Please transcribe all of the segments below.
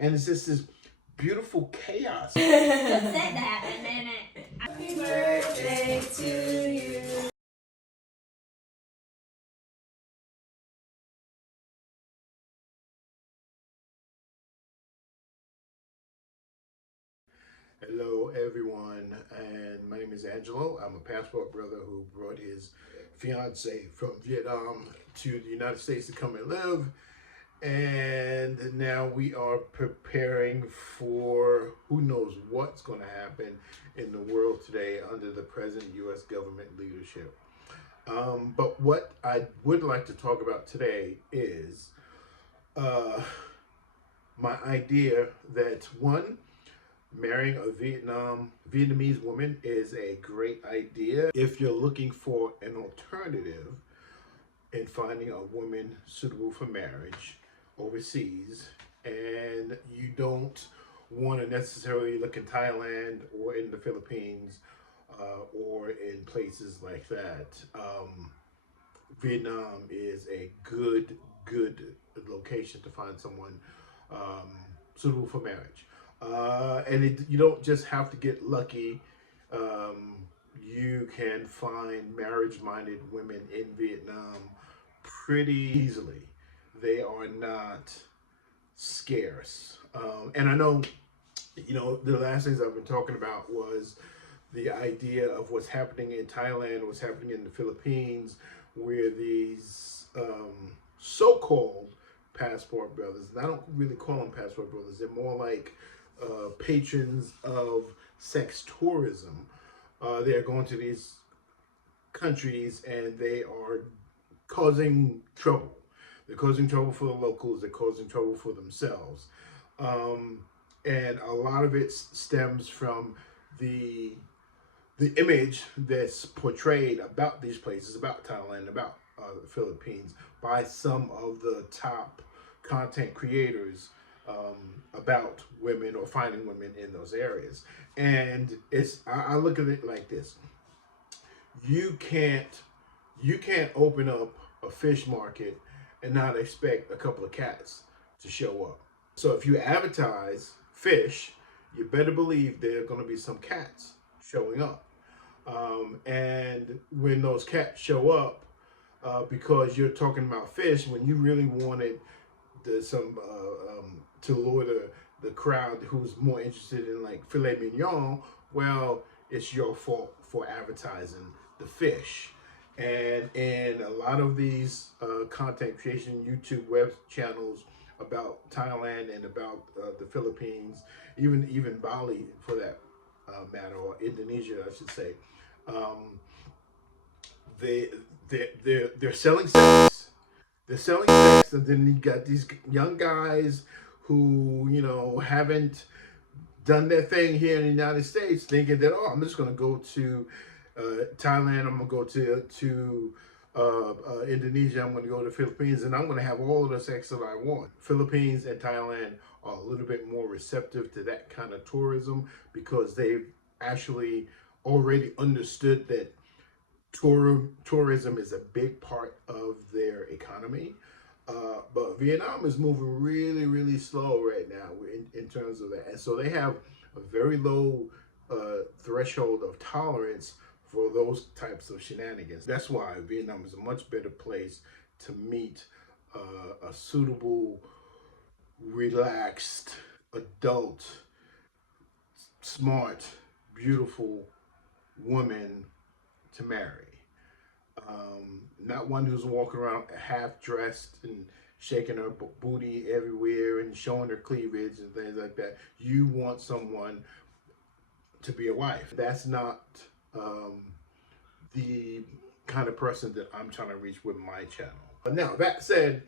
and it's just this beautiful chaos. Said that, and then happy birthday to you. Hello, everyone, and my name is Angelo. I'm a passport brother who brought his fiance from Vietnam to the United States to come and live. And now we are preparing for who knows what's going to happen in the world today under the present U.S. government leadership. But what I would like to talk about today is my idea that one, marrying a Vietnamese woman is a great idea if you're looking for an alternative in finding a woman suitable for marriage overseas, and you don't want to necessarily look in Thailand or in the Philippines or in places like that. Vietnam is a good location to find someone suitable for marriage. You don't just have to get lucky. You can find marriage-minded women in Vietnam pretty easily. They are not scarce. And I know, the last things I've been talking about was the idea of what's happening in Thailand, what's happening in the Philippines, where these so-called passport brothers, and I don't really call them passport brothers, they're more like patrons of sex tourism. They are going to these countries and they are causing trouble. They're causing trouble for the locals. They're causing trouble for themselves. And a lot of it stems from the image that's portrayed about these places, about Thailand, about the Philippines, by some of the top content creators about women or finding women in those areas. And I look at it like this: you can't open up a fish market and not expect a couple of cats to show up. So if you advertise fish, you better believe there are going to be some cats showing up. And when those cats show up, because you're talking about fish, when you really wanted to lure the crowd who's more interested in like filet mignon, well, it's your fault for advertising the fish. And in a lot of these content creation YouTube web channels about Thailand and about the Philippines, even Bali for that matter, or Indonesia, I should say, they're selling sex. They're selling sex, and then you got these young guys who haven't done their thing here in the United States, thinking that, oh, I'm just going to go to Thailand, I'm going to go to Indonesia, I'm going to go to the Philippines, and I'm going to have all of the sex that I want. Philippines and Thailand are a little bit more receptive to that kind of tourism because they've actually already understood that tourism is a big part of their economy. But Vietnam is moving really slow right now in terms of that. And so they have a very low threshold of tolerance for those types of shenanigans. That's why Vietnam is a much better place to meet a suitable, relaxed, adult, smart, beautiful woman to marry. Not one who's walking around half dressed and shaking her booty everywhere and showing her cleavage and things like that. You want someone to be a wife. That's not the kind of person that I'm trying to reach with my channel. Now, that said,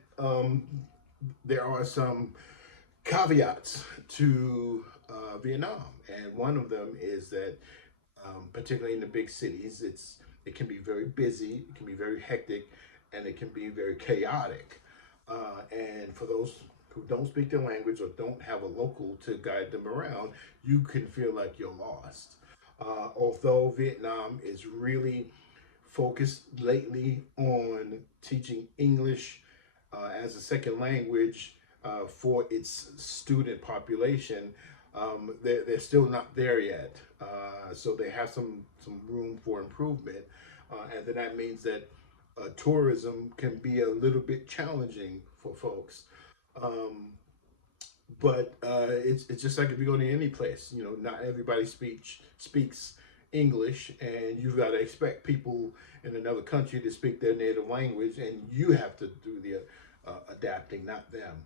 there are some caveats to Vietnam, and one of them is that particularly in the big cities, it can be very busy, it can be very hectic, and it can be very chaotic. And for those who don't speak the language or don't have a local to guide them around, you can feel like you're lost. Although Vietnam is really focused lately on teaching English as a second language for its student population, they're still not there yet. So they have some room for improvement, and then that means that tourism can be a little bit challenging for folks. Um, but it's just like if you go to any place, you know, not everybody speaks English, and you've got to expect people in another country to speak their native language, and you have to do the adapting, not them.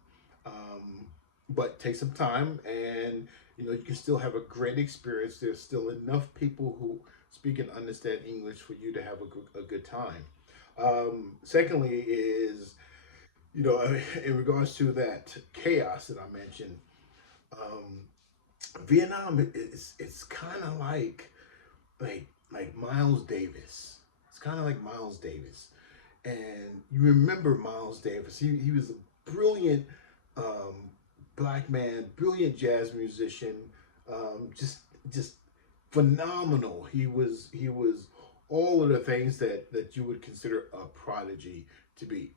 Um, but take some time, and you know you can still have a great experience. There's still enough people who speak and understand English for you to have a good time. Secondly, is you know, in regards to that chaos that I mentioned, um, Vietnam is it's kind of like Miles Davis. It's kind of like Miles Davis, and you remember Miles Davis? He was a brilliant um, black man, brilliant jazz musician, just phenomenal. He was all of the things that you would consider a prodigy to be.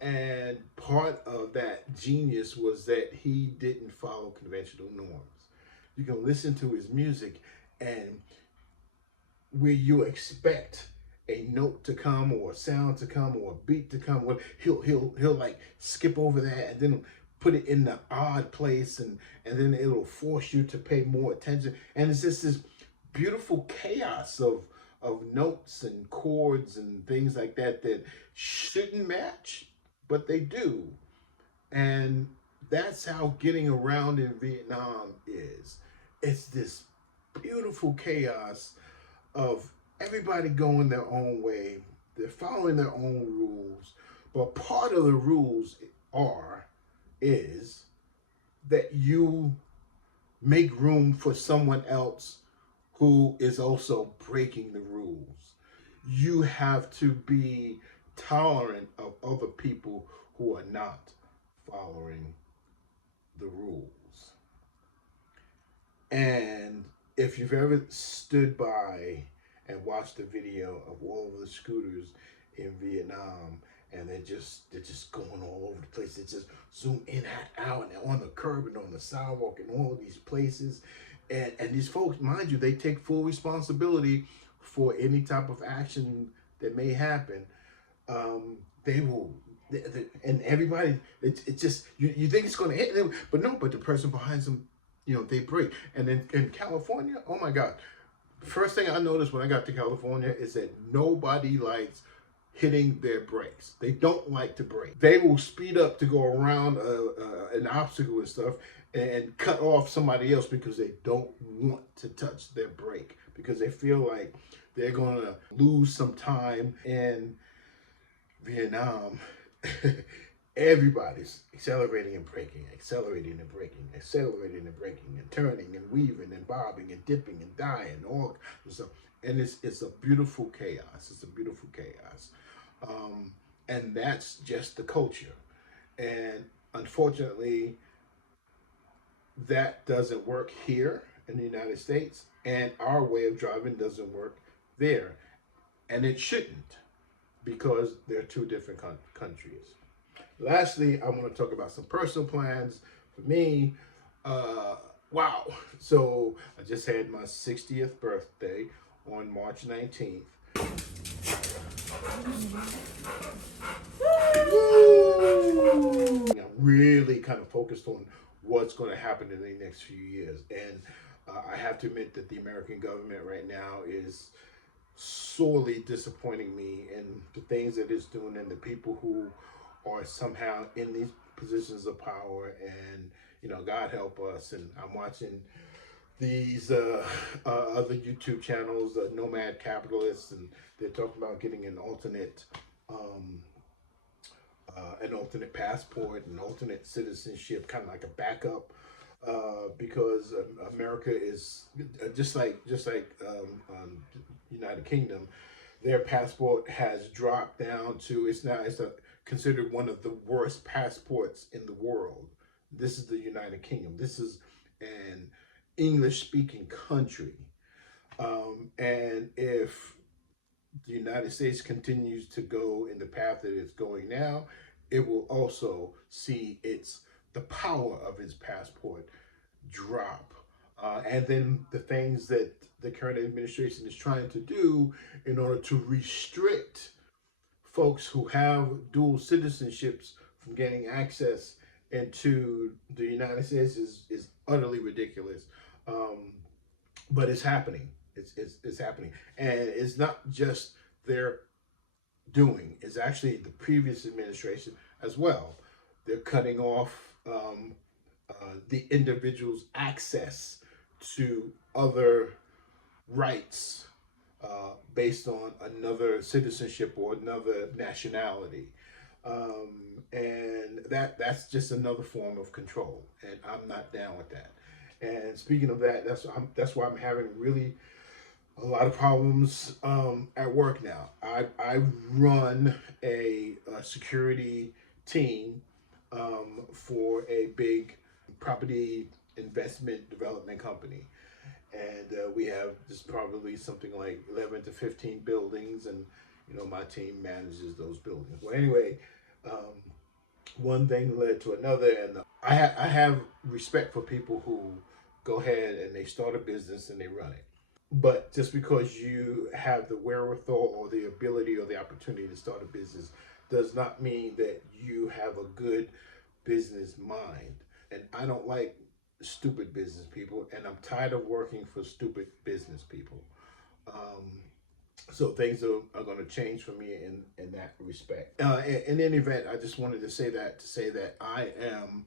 And part of that genius was that he didn't follow conventional norms. You can listen to his music, and where you expect a note to come or a sound to come or a beat to come, well, he'll like skip over that and then put it in the odd place, and then it'll force you to pay more attention. And it's just this beautiful chaos of notes and chords and things like that that shouldn't match, but they do. And that's how getting around in Vietnam is. It's this beautiful chaos of everybody going their own way. They're following their own rules. But part of the rules are is that you make room for someone else who is also breaking the rules. You have to be tolerant of other people who are not following the rules. And if you've ever stood by and watched a video of all of the scooters in Vietnam, and they're just going all over the place. They just zoom in and out, and they're on the curb and on the sidewalk and all of these places. And these folks, mind you, they take full responsibility for any type of action that may happen. They will, and everybody, it's just you think it's going to hit them, but no. But the person behind them, you know, they break. And then in California, oh my God, first thing I noticed when I got to California is that nobody likes hitting their brakes. They don't like to brake. They will speed up to go around an obstacle and stuff and cut off somebody else because they don't want to touch their brake because they feel like they're going to lose some time in Vietnam. Everybody's accelerating and braking, accelerating and braking, accelerating and braking, and turning and weaving and bobbing and dipping and dying, all stuff. And it's a beautiful chaos. It's a beautiful chaos, and that's just the culture. And unfortunately, that doesn't work here in the United States, and our way of driving doesn't work there, and it shouldn't because they're two different countries. Lastly, I want to talk about some personal plans for me. Wow. So I just had my 60th birthday on March 19th. I'm really kind of focused on what's going to happen in the next few years. And I have to admit that the American government right now is sorely disappointing me in the things that it's doing and the people who are somehow in these positions of power. And you know, God help us. And I'm watching these other YouTube channels, Nomad Capitalists, and they're talking about getting um, an alternate passport, an alternate citizenship, kind of like a backup, because America is just like United Kingdom. Their passport has dropped down to considered one of the worst passports in the world. This is the United Kingdom. This is an English speaking country. And if the United States continues to go in the path that it's going now, it will also see the power of its passport drop. And then the things that the current administration is trying to do in order to restrict folks who have dual citizenships from getting access into the United States is utterly ridiculous. Um, but it's happening. It's happening. And it's not just their doing, it's actually the previous administration as well. They're cutting off the individual's access to other rights based on another citizenship or another nationality. And that's just another form of control, and I'm not down with that. And speaking of that, that's why I'm having really a lot of problems at work now. I run a security team for a big property investment development company, and we have just probably something like 11 to 15 buildings, and my team manages those buildings. Well, anyway, um, one thing led to another, and I have respect for people who go ahead and they start a business and they run it. But just because you have the wherewithal or the ability or the opportunity to start a business does not mean that you have a good business mind. And I don't like stupid business people, and I'm tired of working for stupid business people. Um, so things are going to change for me in that respect. In any event, I just wanted to say that I am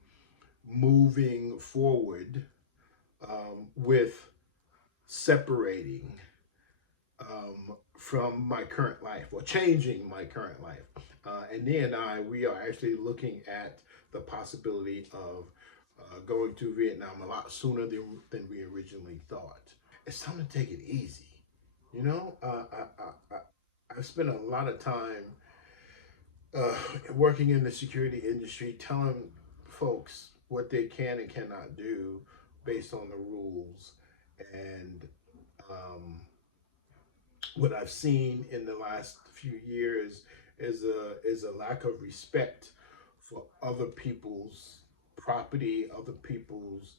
moving forward with separating from my current life, or changing my current life. And Nia and I, we are actually looking at the possibility of going to Vietnam a lot sooner than we originally thought. It's time to take it easy. You know, I spent a lot of time uh, working in the security industry, telling folks what they can and cannot do based on the rules. And what I've seen in the last few years is a lack of respect for other people's property, other people's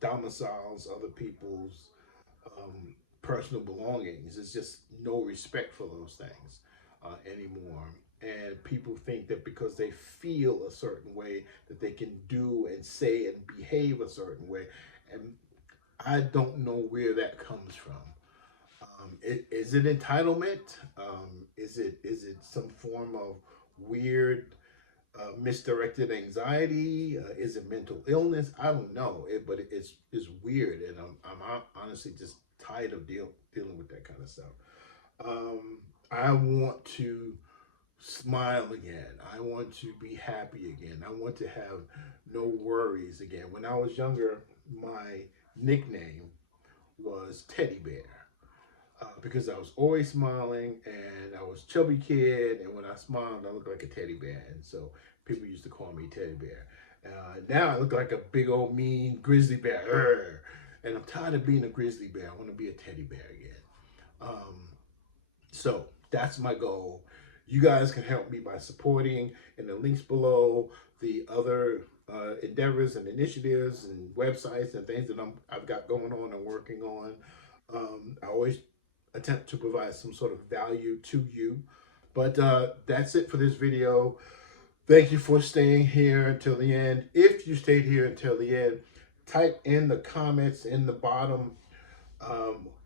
domiciles, other people's personal belongings. There's just no respect for those things anymore. And people think that because they feel a certain way, that they can do and say and behave a certain way. And I don't know where that comes from. Is it entitlement? Is it some form of weird misdirected anxiety? Is it mental illness? I don't know. It's weird, and I'm honestly just tired of dealing with that kind of stuff. I want to smile again. I want to be happy again. I want to have no worries again. When I was younger, my nickname was Teddy Bear. Because I was always smiling, and I was a chubby kid, and when I smiled, I looked like a teddy bear, and so people used to call me Teddy Bear. Now I look like a big old mean grizzly bear, and I'm tired of being a grizzly bear. I want to be a teddy bear again. Um, so that's my goal. You guys can help me by supporting in the links below the other endeavors and initiatives and websites and things that I've got going on and working on. I always attempt to provide some sort of value to you. But that's it for this video. Thank you for staying here until the end. If you stayed here until the end, type in the comments in the bottom,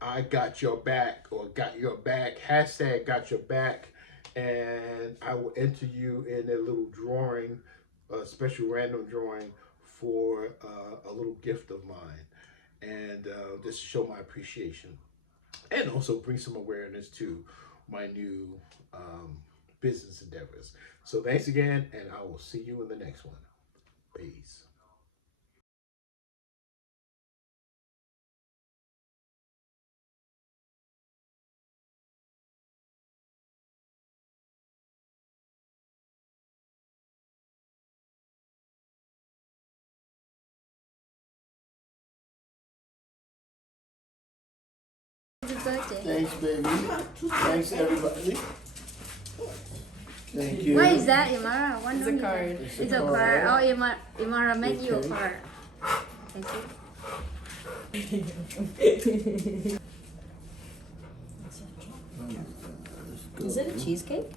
I got your back, or got your back, hashtag got your back, and I will enter you in a little drawing, a special random drawing for a little gift of mine, and just show my appreciation, and also bring some awareness to my new business endeavors. So thanks again, and I will see you in the next one. Peace. Happy birthday. Thanks, baby. Thanks, everybody. Thank you. What is that, Imara? What It's a is card. it? It's a card. Oh, Imara made you a Okay. card. Thank you. Is it a cheesecake?